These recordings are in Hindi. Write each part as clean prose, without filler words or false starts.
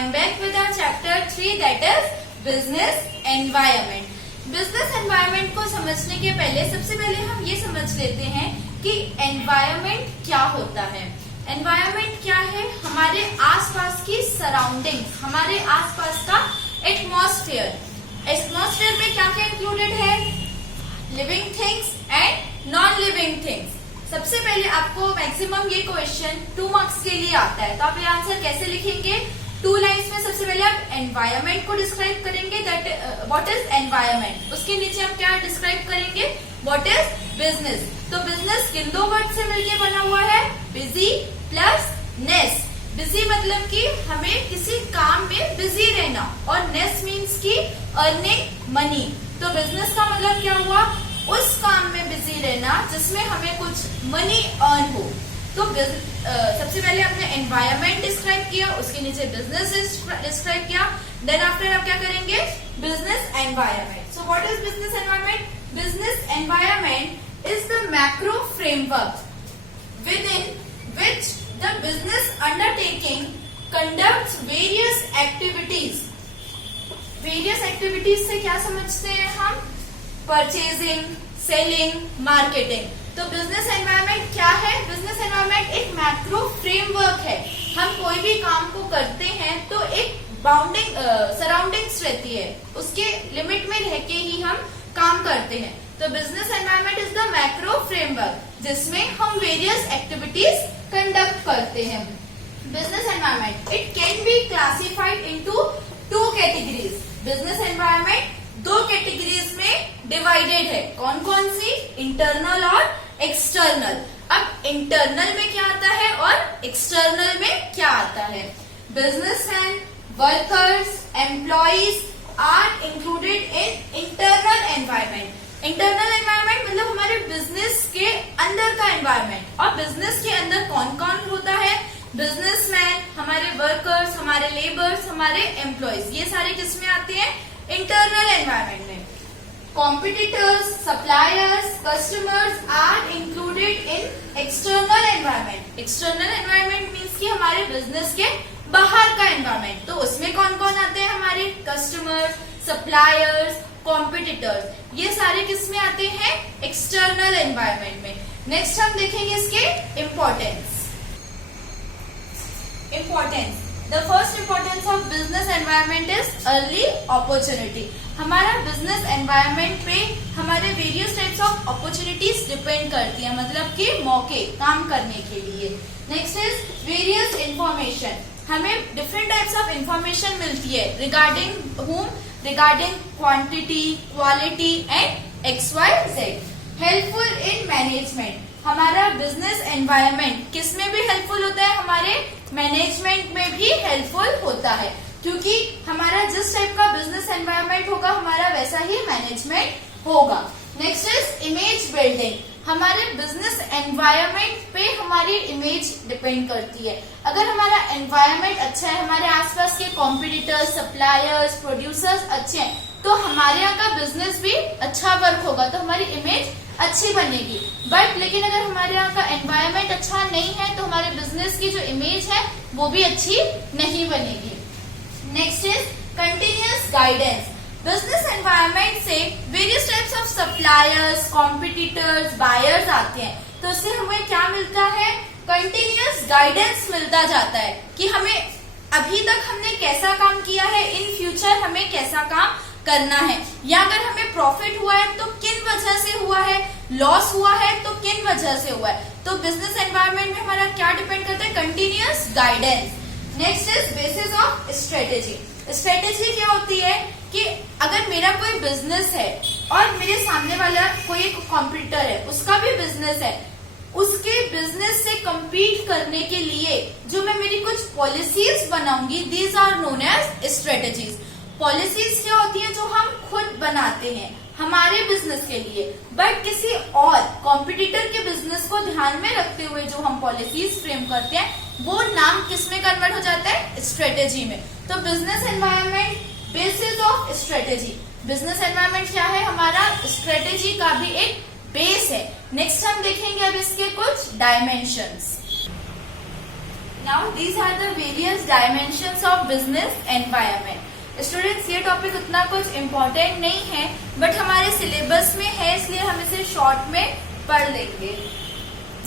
am back with our chapter 3 that is business environment. Business environment को समझने के पहले सबसे पहले हम ये समझ लेते हैं कि एनवायरनमेंट क्या होता है. एनवायरनमेंट क्या है? हमारे आसपास की सराउंडिंग्स, हमारे आसपास का एटमॉस्फेयर. एटमॉस्फेयर में क्या क्या इंक्लूडेड है? Living things and non living things. सबसे पहले आपको मैक्सिमम ये क्वेश्चन 2 मार्क्स के लिए आता है, तो आप ये आंसर कैसे लिखेंगे? 2 लाइन्स में सबसे पहले आप एनवायरनमेंट को डिस्क्राइब करेंगे, दैट व्हाट इज एनवायरनमेंट. उसके नीचे आप क्या डिस्क्राइब करेंगे? What is business. तो बिजनेस किन 2 वर्ड से मिलकर बना हुआ है? बिजी प्लस नेस. बिजी मतलब कि हमें किसी काम में बिजी रहना, और नेस मीन्स की अर्निंग मनी. तो बिजनेस का मतलब क्या हुआ? उस काम में बिजी रहना जिसमें हमें कुछ मनी अर्न हो. तो सबसे पहले आपने एनवायरनमेंट डिस्क्राइब किया, उसके नीचे बिजनेस डिस्क्राइब किया, देन आफ्टर आप क्या करेंगे? Business environment. So what is business environment? Business environment is the macro framework within which the business undertaking conducts various activities. Various activities से क्या समझते हैं हम? Purchasing, selling, marketing. तो बिजनेस एनवायरनमेंट क्या है? बिजनेस एनवायरनमेंट एक मैक्रो फ्रेमवर्क है. हम कोई भी काम को करते हैं तो एक बाउंडिंग सराउंडिंग्स रहती है, उसके लिमिट में रह के ही हम काम करते हैं. तो business environment is the macro framework जिसमें हम वेरियस एक्टिविटीज कंडक्ट करते हैं. Business environment it can be classified into 2 categories. Business environment 2 categories में डिवाइडेड है. कौन कौन सी? इंटरनल और एक्सटर्नल. अब इंटरनल में क्या आता है और एक्सटर्नल में क्या आता है? Businessman, workers, employees are included in internal environment. Internal environment मतलब हमारे बिजनेस के अंदर का एनवायरनमेंट. और बिजनेस के अंदर कौन कौन होता है? बिजनेसमैन, हमारे वर्कर्स, हमारे लेबर्स, हमारे एम्प्लॉइज. ये सारे किसमें आते हैं? इंटरनल एनवायरनमेंट में. Competitors, suppliers, customers are included in external environment. External environment means कि हमारे बिजनेस के बाहर का एनवायरनमेंट. तो उसमें कौन कौन आते हैं? हमारे कस्टमर्स, सप्लायर्स, कॉम्पिटिटर्स. ये सारे किसमें आते हैं? एक्सटर्नल एनवायरनमेंट में. नेक्स्ट हम देखेंगे इसके importance. The first importance of business environment is early opportunity. हमारा business environment पे हमारे various types of opportunities depend करती है, मतलब कि मौके काम करने के लिए. Next is various information. हमें different types of information मिलती है regarding whom? Regarding quantity, quality and XYZ. Helpful in management. हमारा बिजनेस एनवायरनमेंट किस में भी हेल्पफुल होता है? हमारे मैनेजमेंट में भी हेल्पफुल होता है, क्योंकि हमारा जिस टाइप का बिजनेस एनवायरनमेंट होगा हमारा वैसा ही मैनेजमेंट होगा. Next is image building. हमारे बिजनेस एनवायरनमेंट पे हमारी इमेज डिपेंड करती है. अगर हमारा एनवायरनमेंट अच्छा है, हमारे आसपास के कॉम्पिटिटर्स, सप्लायर्स, प्रोड्यूसर्स अच्छे हैं, तो हमारे यहाँ का बिजनेस भी अच्छा वर्क होगा, तो हमारी इमेज अच्छी बनेगी. बट लेकिन अगर हमारे यहाँ का एनवायरनमेंट अच्छा नहीं है तो हमारे बिजनेस की जो इमेज है वो भी अच्छी नहीं बनेगी. Next is continuous guidance. Business environment से various types of suppliers, competitors, buyers आते हैं, तो उससे हमें क्या मिलता है? कंटिन्यूअस गाइडेंस मिलता जाता है कि हमें अभी तक हमने कैसा काम किया है, इन फ्यूचर हमें कैसा काम करना है, या अगर हमें प्रॉफिट हुआ है तो किन वजह से हुआ है, लॉस हुआ है तो किन वजह से हुआ है. तो बिजनेस एनवायरनमेंट में हमारा क्या डिपेंड करता है? Continuous guidance. Next is basis of strategy. Strategy क्या होती है कि अगर मेरा कोई बिजनेस है और मेरे सामने वाला कोई एक कॉम्पिटिटर है, उसका भी बिजनेस है, उसके बिजनेस से compete करने के लिए जो मैं मेरी कुछ पॉलिसीज बनाऊंगी, these are known as strategies. Policies क्या होती है? जो हम खुद बनाते हैं हमारे बिजनेस के लिए, बट किसी और कॉम्पिटिटर के बिजनेस को ध्यान में रखते हुए जो हम पॉलिसीज फ्रेम करते हैं वो नाम किस में कन्वर्ट हो जाता है? स्ट्रेटेजी में. तो business environment basis of strategy. Business environment क्या है? हमारा स्ट्रेटेजी का भी एक बेस है. नेक्स्ट हम देखेंगे अब इसके कुछ dimensions. Now these are the various dimensions of business environment. Students, ये टॉपिक उतना कुछ इम्पोर्टेंट नहीं है, बट हमारे सिलेबस में है, इसलिए हम इसे शॉर्ट में पढ़ लेंगे।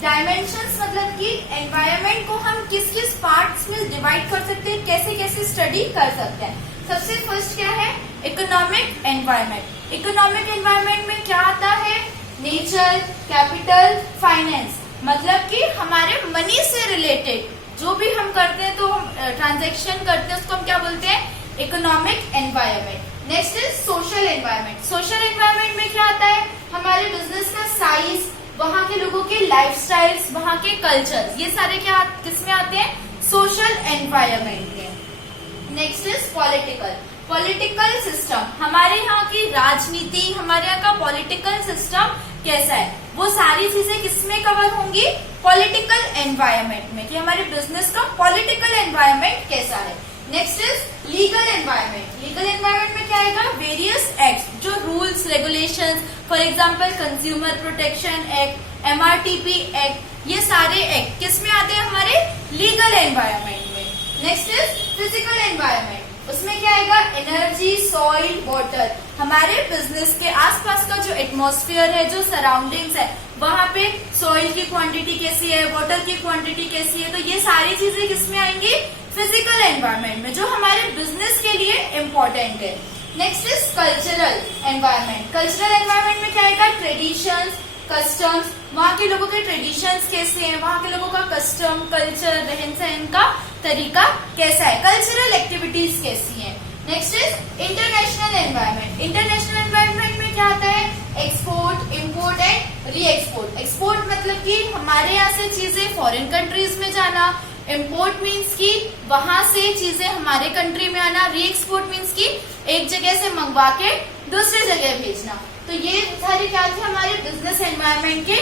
डायमेंशंस मतलब कि एनवायरनमेंट को हम किस किस पार्ट्स में डिवाइड कर सकते हैं, कैसे कैसे स्टडी कर सकते हैं। सबसे फर्स्ट क्या है? Economic environment. इकोनॉमिक एनवायरनमेंट में क्या आता है? नेचर, कैपिटल, फाइनेंस, मतलब कि हमारे मनी से रिलेटेड जो भी हम करते हैं, तो हम ट्रांजेक्शन करते हैं, उसको हम क्या बोलते हैं? Economic environment. Next is social environment. Social environment में क्या आता है? हमारे बिजनेस का साइज, वहाँ के लोगों के लाइफस्टाइल्स, वहाँ के कल्चर, ये सारे क्या किसमें आते हैं? सोशल एनवायरनमेंट में। Next is political. Political system, हमारे यहाँ की राजनीति, हमारे यहाँ का पॉलिटिकल सिस्टम कैसा है, वो सारी चीजें किसमें कवर होंगी? पॉलिटिकल एनवायरनमेंट में, कि हमारे बिजनेस का पॉलिटिकल एनवायरनमेंट कैसा है। Next is legal environment. Legal environment में क्या आएगा? वेरियस एक्ट, जो rules regulations, for example consumer protection act, MRTP act, ये सारे एक्ट किसमें आते हैं? हमारे लीगल एनवायरनमेंट में। Next is physical environment. उसमें क्या आएगा? एनर्जी, सॉइल, वाटर, हमारे बिजनेस के आसपास का जो एटमॉस्फेयर है, जो सराउंडिंग्स है, वहाँ पे सॉइल की क्वांटिटी कैसी है, वाटर की क्वांटिटी कैसी है, तो ये सारी चीजें किसमें आएंगी? फिजिकल एनवायरनमेंट में, जो हमारे बिजनेस के लिए इम्पोर्टेंट है। Next is cultural environment. Cultural environment में क्या आएगा? ट्रेडिशंस, कस्टम्स, वहाँ के लोगों के ट्रेडिशंस कैसे हैं, वहाँ के लोगों का कस्टम, कल्चर, रहन सहन का तरीका कैसा है, कल्चरल एक्टिविटीज कैसी हैं। Next is international environment. International environment में क्या आता है? Export, import and re export. Export मतलब कि हमारे यहाँ से चीजें फॉरेन कंट्रीज में जाना, इम्पोर्ट मीन्स की वहां से चीजें हमारे कंट्री में आना, री एक्सपोर्ट मीन्स की एक जगह से मंगवा के दूसरी जगह भेजना। तो ये सारे क्या थे? हमारे बिजनेस एनवायरनमेंट के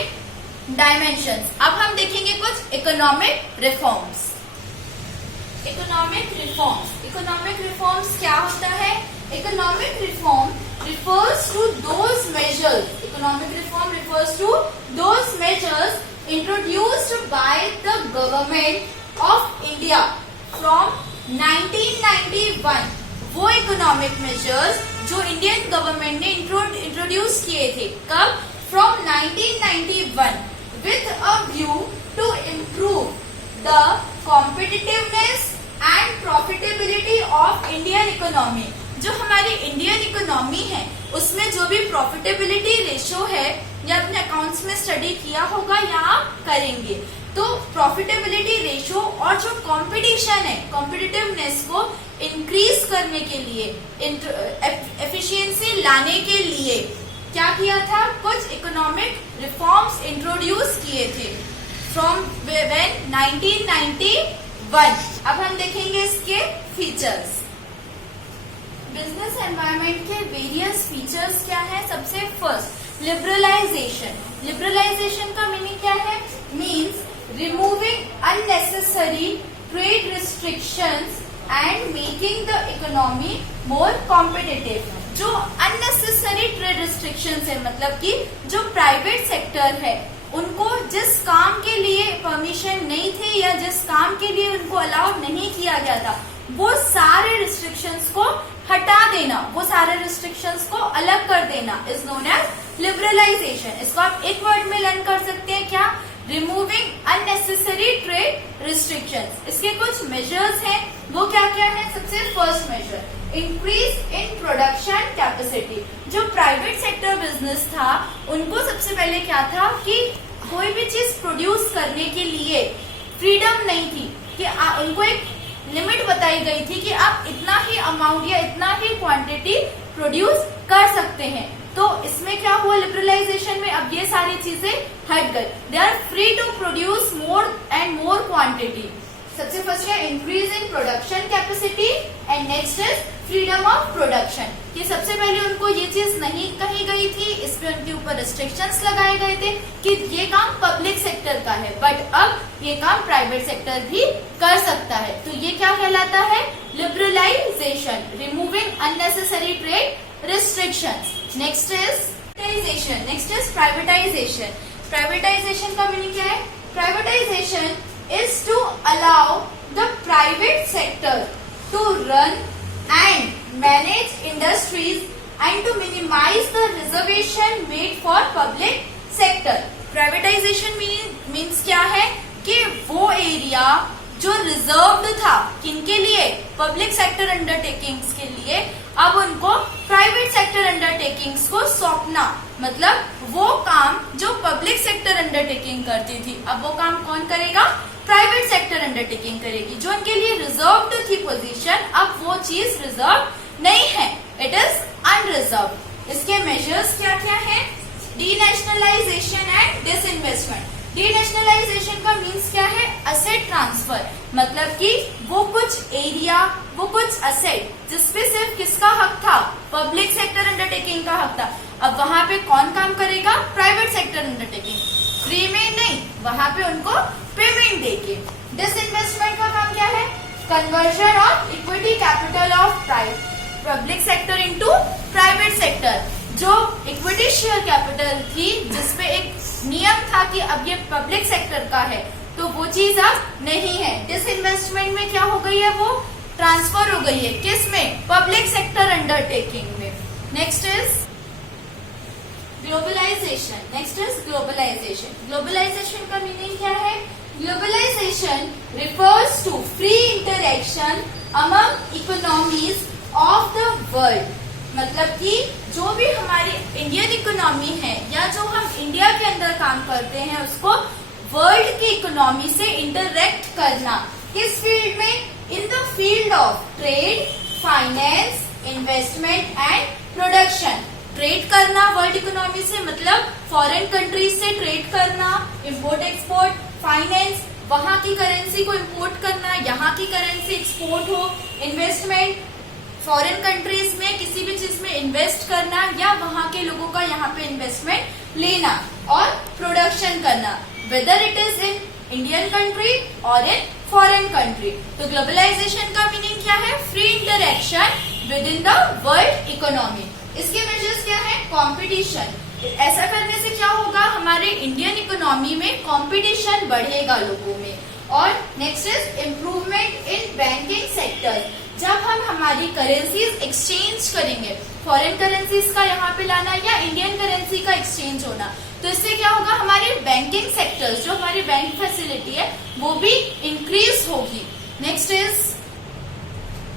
डायमेंशंस। अब हम देखेंगे कुछ economic reforms. Economic reforms. Economic reforms क्या होता है? Economic reform refers to those measures. Economic reform refers to those measures introduced by the government of India from 1991. वो इकोनॉमिक मेजर्स जो इंडियन गवर्नमेंट ने इंट्रोड्यूस किए थे, कब? From 1991, with a view to improve the competitiveness and profitability of Indian economy. जो हमारी इंडियन इकोनॉमी है, उसमें जो भी प्रॉफिटेबिलिटी रेशो है, या अपने अकाउंट्स में स्टडी किया होगा या आप करेंगे, तो प्रॉफिटेबिलिटी रेशो और जो कंपटीशन है, कॉम्पिटिटिवनेस को इंक्रीज करने के लिए, एफिशिएंसी लाने के लिए क्या किया था? कुछ इकोनॉमिक रिफॉर्म्स इंट्रोड्यूस किए थे फ्रॉम 1991। अब हम देखेंगे इसके फीचर्स। बिजनेस एनवायरनमेंट के वेरियस फीचर्स क्या है? सबसे फर्स्ट, लिबरलाइजेशन। लिबरलाइजेशन का मीनिंग क्या है? Means removing unnecessary trade restrictions and making the economy more competitive. जो अननेसेसरी ट्रेड रिस्ट्रिक्शंस है, मतलब कि जो प्राइवेट सेक्टर है, उनको जिस काम के लिए परमिशन नहीं थे या जिस काम के लिए उनको अलाउ नहीं किया गया था, वो सारे रिस्ट्रिक्शंस को हटा देना, वो सारे रिस्ट्रिक्शंस को अलग कर देना इज नोन एज लिबरलाइजेशन। इसको आप एक वर्ड में लर्न कर सकते हैं, क्या? Removing unnecessary trade restrictions. इसके कुछ मेजर्स हैं, वो क्या क्या है? सबसे first measure, increase in production capacity. जो प्राइवेट सेक्टर बिजनेस था, उनको सबसे पहले क्या था कि कोई भी चीज प्रोड्यूस करने के लिए फ्रीडम नहीं थी, कि उनको एक लिमिट बताई गई थी कि आप इतना ही अमाउंट या इतना ही क्वांटिटी प्रोड्यूस कर सकते हैं। तो इसमें क्या हुआ? लिबरलाइजेशन में अब ये सारी चीजें हट गई। They are free to produce more and more quantity. सबसे फर्स्ट है increase in production capacity and next is freedom of production. कि सबसे पहले उनको ये चीज नहीं कही गई थी, इस पे उनके ऊपर रिस्ट्रिक्शंस लगाए गए थे कि ये काम पब्लिक सेक्टर का है, बट अब ये काम प्राइवेट सेक्टर भी कर सकता है। तो ये क्या कहलाता है? Liberalisation, removing unnecessary trade restrictions. Next is privatisation. Next is privatisation. Privatisation का मीनिंग क्या है? Privatisation is to allow the private sector to run and manage industries and to minimize the reservation made for public sector. Privatization means क्या है कि वो एरिया जो रिजर्व्ड था किनके लिए, पब्लिक सेक्टर अंडरटेकिंग्स के लिए, अब उनको प्राइवेट सेक्टर अंडरटेकिंग्स को सौंपना। मतलब वो काम जो पब्लिक सेक्टर अंडरटेकिंग करती थी, अब वो काम कौन करेगा, प्राइवेट सेक्टर अंडरटेकिंग करेगी। जो उनके लिए रिजर्व्ड थी पोजीशन, अब वो चीज रिजर्व नहीं है, इट इज अनरिजर्व। इसके मेजर्स क्या क्या है, डीनेशनलाइजेशन एंड डिसइन्वेस्टमेंट। डीनेशनलाइजेशन का मीन्स क्या है, असेट ट्रांसफर। मतलब कि वो कुछ एरिया, वो कुछ असेट जिसपे सिर्फ किसका हक था, पब्लिक सेक्टर अंडरटेकिंग का हक था, अब वहां पे कौन काम करेगा, प्राइवेट सेक्टर अंडरटेकिंग। फ्री में नहीं, वहां पे उनको पेमेंट देके। डिसइन्वेस्टमेंट का काम क्या है, conversion of equity capital of public sector into private sector. जो इक्विटी शेयर कैपिटल थी जिसपे एक नियम था कि अब ये पब्लिक सेक्टर का है, तो वो चीज अब नहीं है। डिसइन्वेस्टमेंट में क्या हो गई है, वो ट्रांसफर हो गई है, किस में, पब्लिक सेक्टर अंडरटेकिंग में। Next is globalisation. Next is globalisation. Globalisation का मीनिंग क्या है, globalisation refers to free interaction among economies of the world. मतलब कि जो भी हमारी इंडियन इकोनॉमी है या जो हम इंडिया के अंदर काम करते हैं, उसको वर्ल्ड की इकोनॉमी से इंटरेक्ट करना। किस फील्ड में, in the field of trade, finance, investment and production. Trade करना वर्ल्ड इकोनॉमी से, मतलब फॉरेन कंट्रीज से ट्रेड करना, इम्पोर्ट एक्सपोर्ट, फाइनेंस, वहां की करेंसी को इम्पोर्ट करना, यहाँ की करेंसी एक्सपोर्ट हो, इन्वेस्टमेंट, फॉरेन कंट्रीज में किसी भी चीज में इन्वेस्ट करना या वहां के लोगों का यहाँ पे इन्वेस्टमेंट लेना, और प्रोडक्शन करना, whether it is in Indian country और इन फॉरेन कंट्री। तो ग्लोबलाइजेशन का मीनिंग क्या है, free interaction with in the world economy. इसके मेजर्स क्या है, कॉम्पिटिशन। ऐसा करने से क्या होगा, हमारे इंडियन इकोनॉमी में कॉम्पिटिशन बढ़ेगा लोगों में। और next is improvement in banking sector. जब हम हमारी करेंसीज एक्सचेंज करेंगे, फॉरेन करेंसीज का यहाँ पे लाना या इंडियन करेंसी का एक्सचेंज होना, तो इससे क्या होगा, हमारे बैंकिंग सेक्टर्स, जो हमारी बैंक फैसिलिटी है, वो भी इंक्रीज होगी। Next is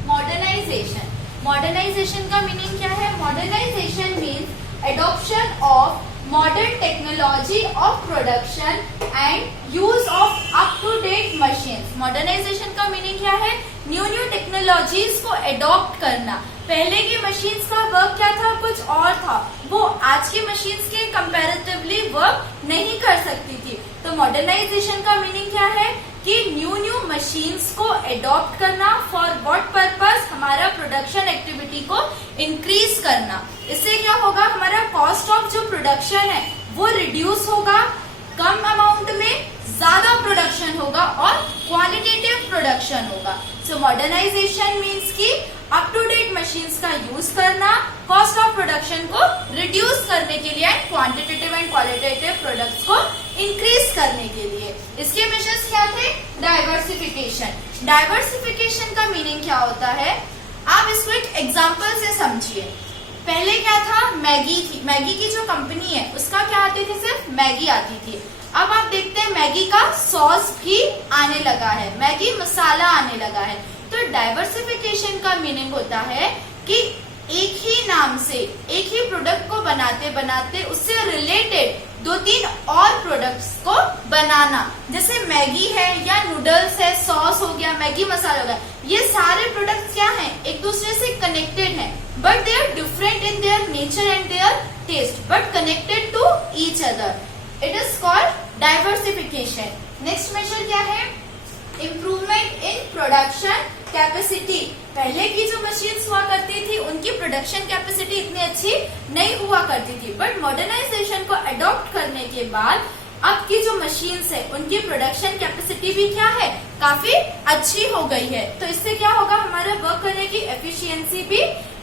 modernisation. मॉडर्नाइजेशन का मीनिंग क्या है, modernisation means adoption of modern technology of production and use of up to date machines। Modernisation का मीनिंग क्या है, न्यू टेक्नोलॉजीज को एडॉप्ट करना। पहले की मशीन्स का वर्क क्या था, कुछ और था, वो आज की मशीन्स के कंपैरेटिवली वर्क नहीं कर सकती थी। तो मॉडर्नाइजेशन का मीनिंग क्या है कि न्यू मशीन्स को एडॉप्ट करना, फॉर व्हाट पर्पस, हमारा प्रोडक्शन एक्टिविटी को इंक्रीज करना। इससे क्या होगा, हमारा कॉस्ट ऑफ जो प्रोडक्शन है वो रिड्यूस होगा, कम अमाउंट में ज्यादा प्रोडक्शन होगा और क्वालिटेटिव प्रोडक्शन होगा। सो मॉडर्नाइजेशन मीन्स की अप टू डेट मशीन्स का यूज करना, कॉस्ट ऑफ प्रोडक्शन को रिड्यूस करने के लिए, क्वांटिटेटिव एंड क्वालिटेटिव प्रोडक्ट्स को इंक्रीज करने के लिए। इसके मेजर्स क्या थे, डाइवर्सिफिकेशन। डाइवर्सिफिकेशन का मीनिंग क्या होता है, आप इसको एक एग्जाम्पल से समझिए। पहले क्या था, मैगी थी, मैगी की जो कंपनी है उसका क्या आती थी, सिर्फ मैगी आती थी। अब आप देखते हैं मैगी का सॉस भी आने लगा है, मैगी मसाला आने लगा है। तो डाइवर्सिफिकेशन का मीनिंग होता है कि एक ही नाम से एक ही प्रोडक्ट को बनाते बनाते उससे रिलेटेड 2-3 और प्रोडक्ट्स को बनाना। जैसे मैगी है या नूडल्स है, सॉस हो गया, मैगी मसाला हो गया, ये सारे प्रोडक्ट्स क्या हैं, एक दूसरे से कनेक्टेड हैं, but they are different in their nature and their taste, but connected to each other. It is called diversification. Next measure क्या है, इम्प्रूवमेंट इन प्रोडक्शन कैपेसिटी। पहले की जो मशीन्स हुआ करती थी उनकी प्रोडक्शन कैपेसिटी इतनी अच्छी नहीं हुआ करती थी, बट मॉडर्नाइजेशन को अडॉप्ट करने के बाद अब की जो मशीन्स है उनकी प्रोडक्शन कैपेसिटी भी क्या है, काफी अच्छी हो गई है। तो इससे क्या होगा, हमारा वर्क करने की एफिशिएंसी भी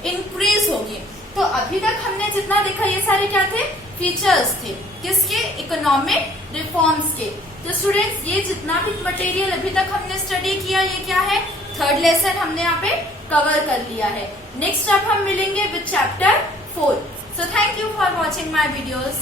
इंक्रीज होगी। तो अभी तक हमने जितना देखा ये सारे क्या थे, फीचर्स थे, किसके, इकोनॉमिक रिफॉर्म्स के। तो स्टूडेंट्स ये जितना भी मटेरियल अभी तक हमने स्टडी किया ये क्या है, थर्ड लेसन हमने यहाँ पे कवर कर लिया है। नेक्स्ट अब हम मिलेंगे with chapter 4। So thank you for watching my videos.